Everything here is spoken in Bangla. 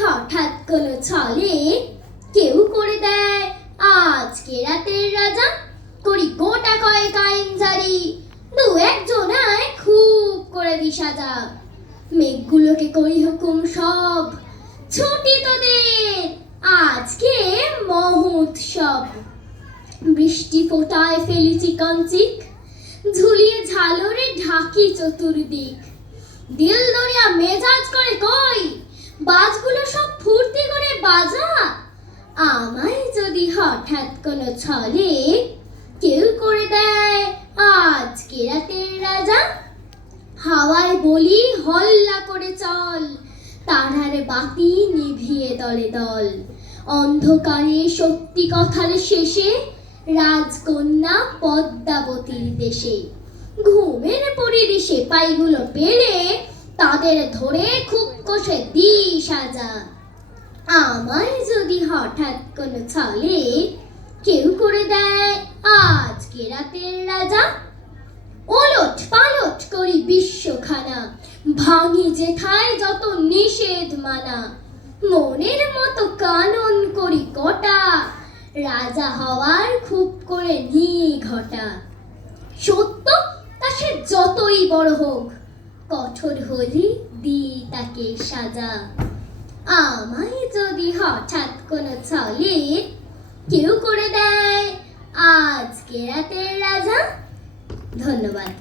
হঠাৎ কোনো ছলে কেউ করে দেয় আজকে রাতের রাজা, করি গোটা কয়েক আইন জারি, দু একজনায় খুব করে দি সাজা। মেঘগুলোকে করি হুকুম সব, ছুটি তোদের আজকে মহোৎসব। বৃষ্টি ফোটায় ফেলি চিকনচিক, ঝুলিয়ে ঝালরে ঢাকি চতুর্দিক। দিল দরিয়া মেজাজ করে কই, বাজগুলো সব ফুর্তি করে বাজা। আমায় যদি হঠাৎ কোনো ছলে কেউ করে দেয় আজকে রাতের রাজা, হাওয়ায় বলি হল্লা করে চল, তারার বাতি নিভিয়ে দলে দল। অন্ধকারে সত্যি কথার শেষে রাজকন্যা পদ্মাবতীর দেশে। ঘুমের পরিবেশে পাইগুলো পেলে তাদের ধরে খুব কষে দি সাজা। আমায় যদি হঠাৎ কোনো ছলে কেউ করে দেয় আজকে রাতের রাজা, ওলট পালট করি বিশ্বখানা, ভাঙি যেথায় যত নিষেধ মানা। মনের মতো কানন করি কটা, রাজা হওয়ার খুব করে নি ঘটা। সত্য তা সে যতই বড় হোক, কঠোর হলি দি তাকে সাজা। আমায় যদি হঠাৎ কোনো ছলে কেউ করে দেয় আজকে রাতের রাজা। ধন্যবাদ।